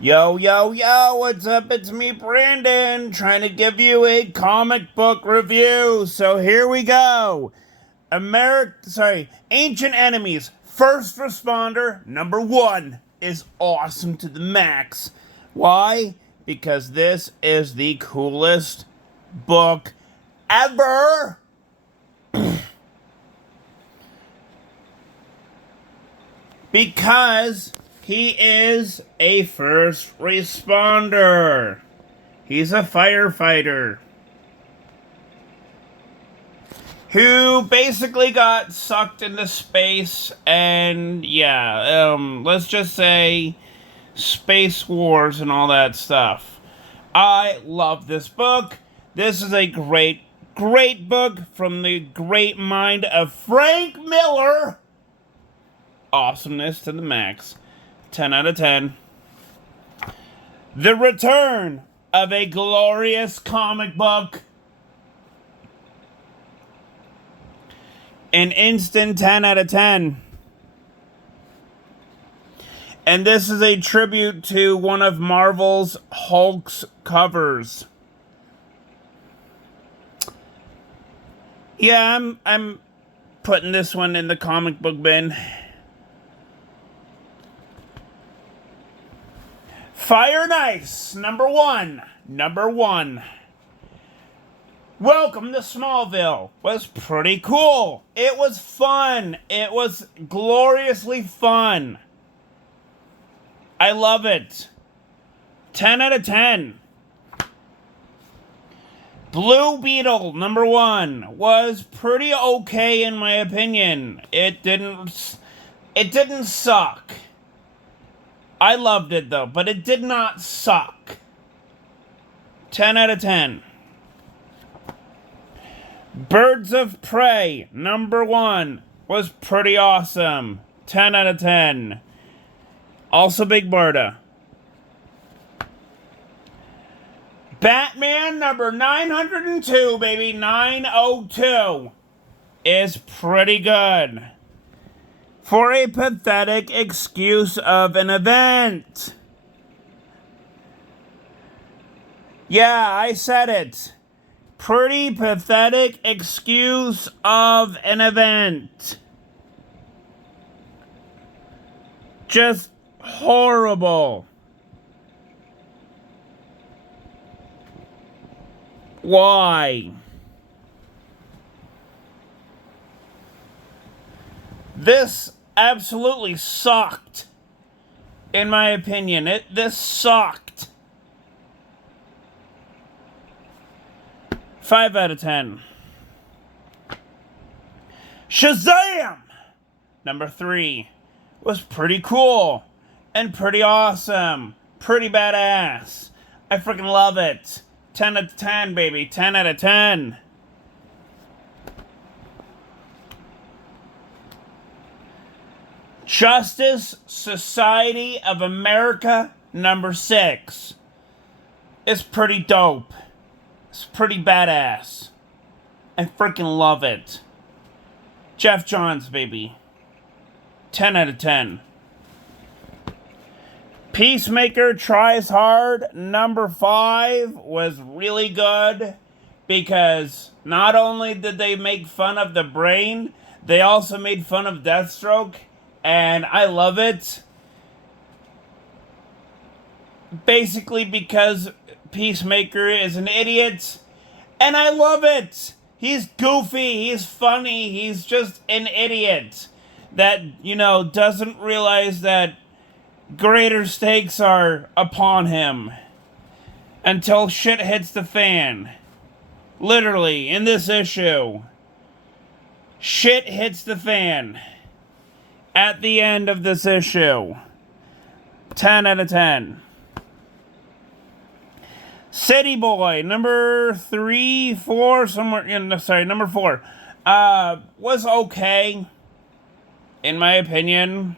Yo, yo, yo, what's up? It's me, Brandon, trying to give you a comic book review. So here we go. Ancient Enemies, First Responder, #1 is awesome to the max. Why? Because this is the coolest book ever. Because he is a first responder. He's a firefighter who basically got sucked into space and, let's just say space wars and all that stuff. I love this book. This is a great, great book from the great mind of Frank Miller. Awesomeness to the max. 10 out of 10. The return of a glorious comic book. An instant 10 out of 10. And this is a tribute to one of Marvel's Hulk's covers. Yeah, I'm putting this one in the comic book bin. Fire and Ice, #1. #1. Welcome to Smallville was pretty cool. It was fun. It was gloriously fun. I love it. 10 out of 10. Blue Beetle, #1, was pretty okay in my opinion. It didn't suck. I loved it though, but it did not suck. 10 out of 10. Birds of Prey, #1, was pretty awesome. 10 out of 10. Also Big Barda. Batman #902, baby. 902 is pretty good. For a pathetic excuse of an event. Yeah, I said it. Pretty pathetic excuse of an event. Just horrible. Why? This absolutely sucked. In my opinion, this sucked. 5 out of 10. Shazam! #3 was pretty cool and pretty awesome. Pretty badass. I freaking love it. 10 out of 10, baby. 10 out of 10. Justice Society of America #6 is pretty dope. It's pretty badass. I freaking love it. Jeff Johns, baby. 10 out of 10. Peacemaker Tries Hard #5 was really good because not only did they make fun of the Brain, they also made fun of Deathstroke, and I love it. Basically because Peacemaker is an idiot, and I love it. He's goofy, he's funny, he's just an idiot that, doesn't realize that greater stakes are upon him until shit hits the fan. Literally, in this issue, shit hits the fan at the end of this issue. 10 out of 10. City Boy, #3, 4, #4, was okay, in my opinion.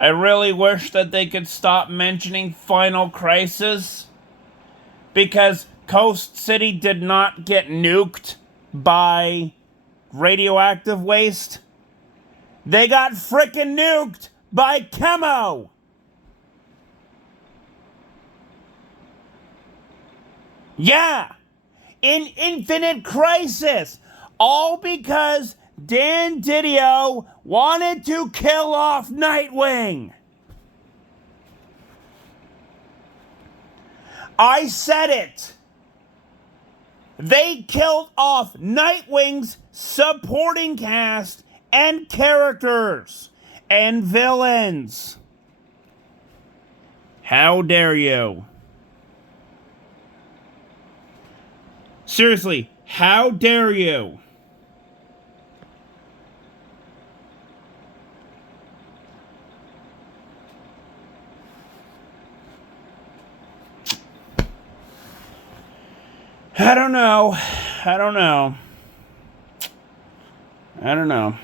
I really wish that they could stop mentioning Final Crisis, because Coast City did not get nuked by radioactive waste. They got frickin' nuked by Chemo. Yeah, in Infinite Crisis. All because Dan Didio wanted to kill off Nightwing. I said it. They killed off Nightwing's supporting cast and characters and villains. How dare you? Seriously, how dare you? I don't know.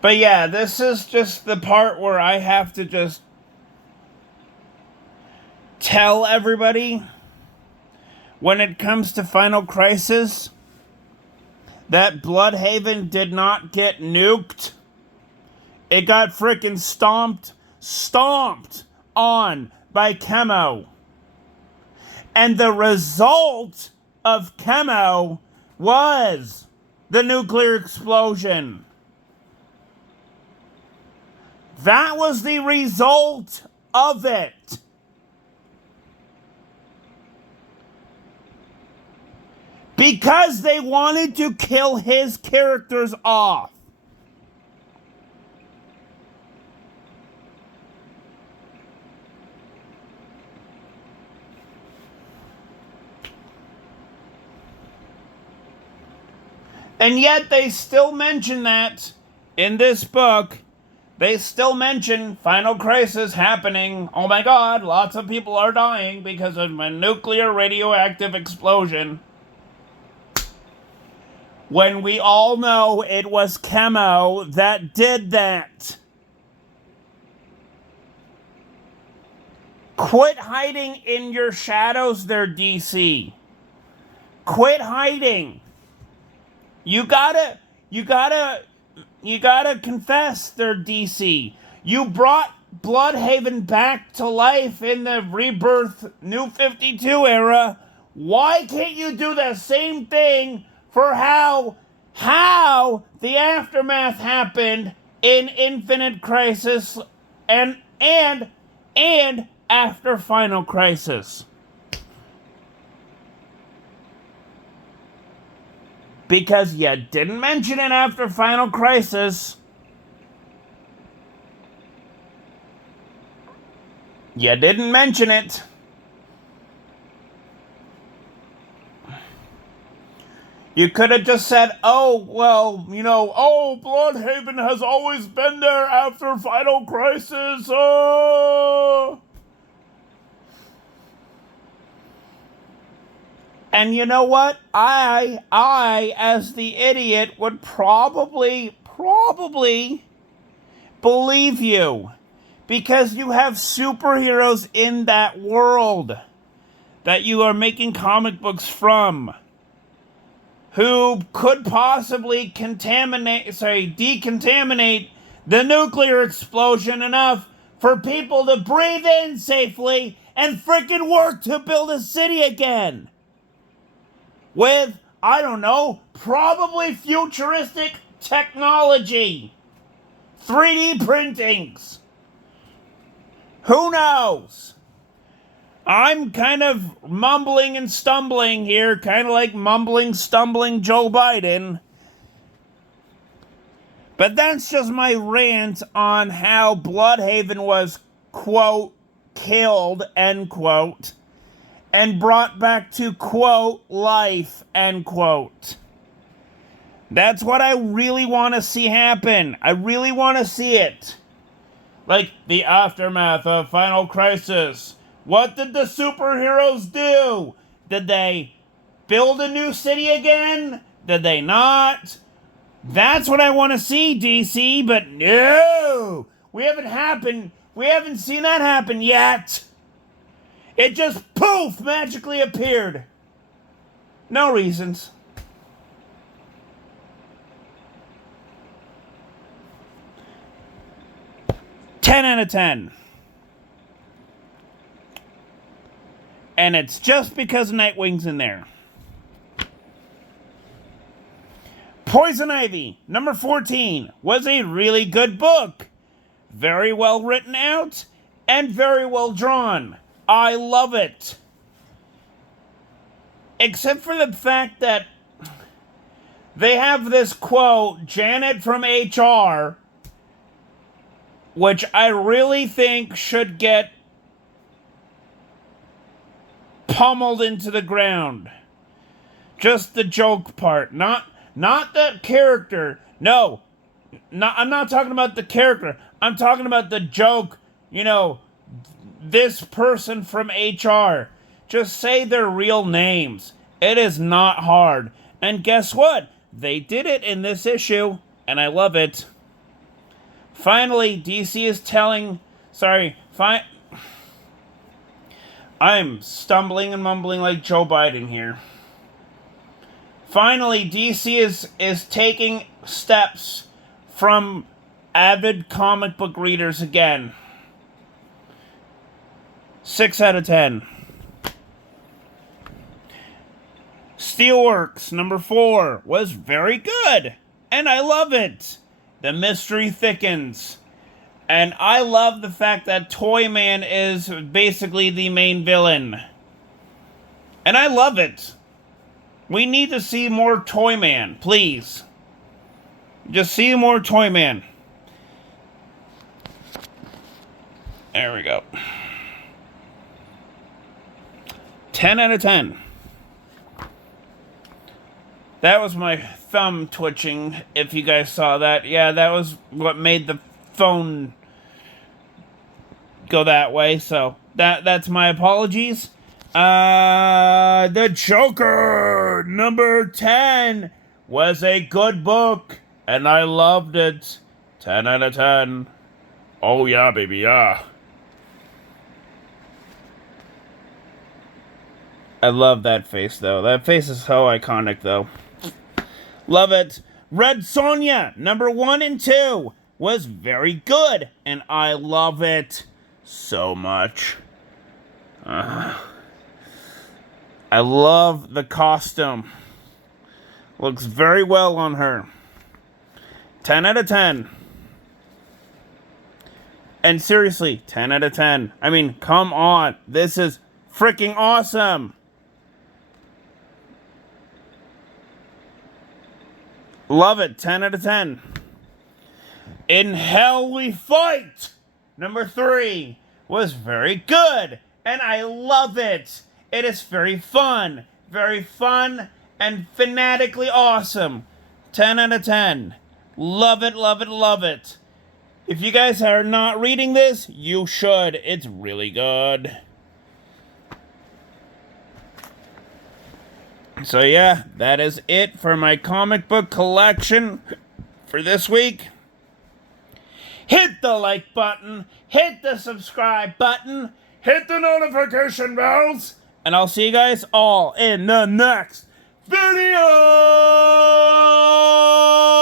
But yeah, this is just the part where I have to just tell everybody when it comes to Final Crisis that Bloodhaven did not get nuked. It got frickin' stomped on by Chemo. And the result of Chemo was the nuclear explosion. That was the result of it. Because they wanted to kill his characters off. And yet they still mention that in this book. They still mention Final Crisis happening. Oh my god, lots of people are dying because of a nuclear radioactive explosion. When we all know it was Chemo that did that. Quit hiding in your shadows there, DC. Quit hiding. You gotta confess there, DC. You brought Bloodhaven back to life in the Rebirth New 52 era. Why can't you do the same thing for how the aftermath happened in Infinite Crisis and after Final Crisis? Because you didn't mention it after Final Crisis. You didn't mention it. You could have just said, Bloodhaven has always been there after Final Crisis. And you know what? I, as the idiot, would probably believe you. Because you have superheroes in that world that you are making comic books from, who could possibly decontaminate the nuclear explosion enough for people to breathe in safely and frickin' work to build a city again. With, probably futuristic technology. 3D printings. Who knows? I'm kind of mumbling and stumbling here, kind of like mumbling, stumbling Joe Biden. But that's just my rant on how Bloodhaven was, quote, killed, end quote, and brought back to, quote, life, end quote. That's what I really want to see happen. I really want to see it. Like the aftermath of Final Crisis. What did the superheroes do? Did they build a new city again? Did they not? That's what I want to see, DC, but no! We haven't seen that happen yet. It just poof magically appeared. No reasons. 10 out of 10. And it's just because Nightwing's in there. Poison Ivy, number 14, was a really good book. Very well written out and very well drawn. I love it. Except for the fact that they have this quote, Janet from HR, which I really think should get pummeled into the ground. Just the joke part, not the character. No, I'm not talking about the character. I'm talking about the joke. You know, this person from HR. Just say their real names. It is not hard. And guess what? They did it in this issue, and I love it. Finally, DC is telling... I'm stumbling and mumbling like Joe Biden here. Finally, DC is taking steps from avid comic book readers again. 6 out of 10. Steelworks, number 4, was very good, and I love it. The mystery thickens. And I love the fact that Toyman is basically the main villain. And I love it. We need to see more Toyman, please. Just see more Toyman. There we go. 10 out of 10. That was my thumb twitching, if you guys saw that. Yeah, that was what made the phone go that way, so that's my apologies. The Joker, number 10, was a good book, and I loved it. 10 out of 10. Oh yeah, baby, yeah. I love that face, though. That face is so iconic, though. Love it. Red Sonja, number 1 and 2, was very good, and I love it so much. I love the costume. Looks very well on her. 10 out of 10. And seriously, 10 out of 10. I mean, come on. This is freaking awesome. Love it. 10 out of 10. In Hell We Fight, number 3, was very good, and I love it. It is very fun and fanatically awesome. 10 out of 10. Love it, love it, love it. If you guys are not reading this, you should. It's really good. So yeah, that is it for my comic book collection for this week. Hit the like button, hit the subscribe button, hit the notification bells, and I'll see you guys all in the next video!